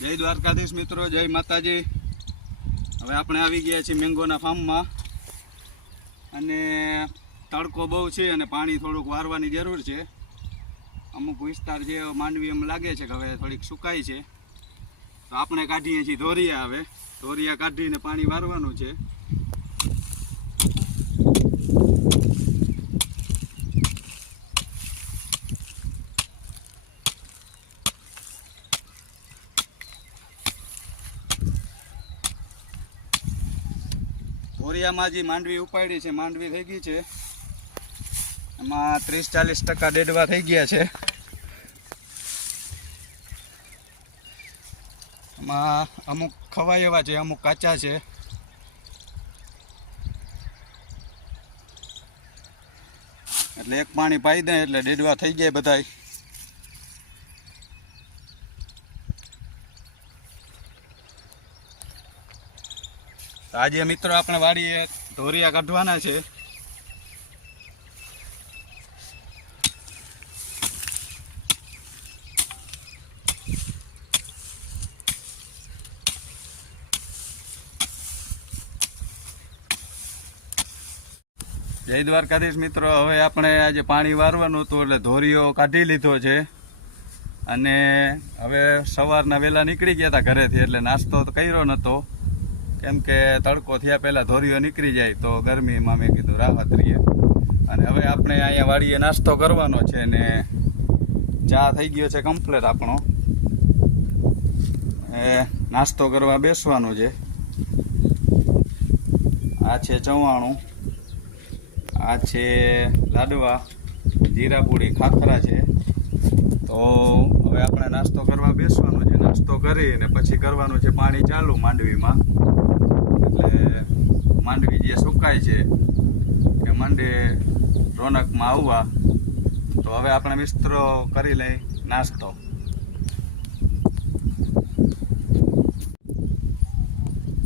જય દ્વારકાધીશ મિત્રો, જય માતાજી. હવે આપણે આવી ગયા છીએ મેંગોના ફાર્મમાં. અને તડકો બહુ છે અને પાણી થોડુંક વારવાની જરૂર છે. અમુક વિસ્તાર છે માંડવી એમ લાગે છે કે હવે થોડીક સુકાય છે. તો આપણે કાઢીએ છીએ ધોરિયા હવે. ધોરિયા કાઢીને પાણી વારવાનું છે. ધોરિયામાં જે માંડવી ઉપાડી છે, માંડવી થઈ ગઈ છે. એમાં ત્રીસ ચાલીસ ટકા ડેડવા થઈ ગયા છે. એમાં અમુક ખવાય એવા છે, અમુક કાચા છે. એટલે એક પાણી પાઈ દે એટલે ડેડવા થઈ ગયા બધાય. આજે મિત્રો આપણે વાડીએ ધોરિયા કાઢવાના છે. જય દ્વારકાધીશ મિત્રો, હવે આપણે આજે પાણી વારવાનું હતું એટલે ધોરીઓ કાઢી લીધો છે. અને હવે સવારના વહેલા નીકળી ગયા હતા ઘરેથી એટલે નાસ્તો તો કર્યો નહોતો કેમ કે તડકો થયા પહેલાં ધોરીઓ નીકળી જાય તો ગરમીમાં મેં કીધું રાહત રહીએ અને હવે આપણે અહીંયા વાડીએ નાસ્તો કરવાનો છે ને ચા થઈ ગયો છે કમ્પ્લેટ આપણો. એ નાસ્તો કરવા બેસવાનો છે. આ છે ચવાણું, આ છે લાડવા જીરાપુડી ખાખરા છે. તો હવે આપણે નાસ્તો કરવા બેસવાનો છે. નાસ્તો કરીને પછી કરવાનું છે પાણી ચાલુ માંડવીમાં. એટલે માંડવી જે સુકાય છે, એ માંડે રોનકમાં આવવા. તો હવે આપણે મિત્રો કરી લઈ નાસ્તો.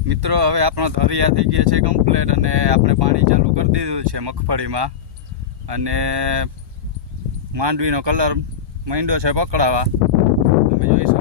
મિત્રો, હવે આપણો ધરિયા થઈ ગયા છે કમ્પ્લેટ અને આપણે પાણી ચાલુ કરી દીધું છે મગફળીમાં. અને માંડવીનો કલર માંડ્યો છે પકડાવા. તમે જોઈ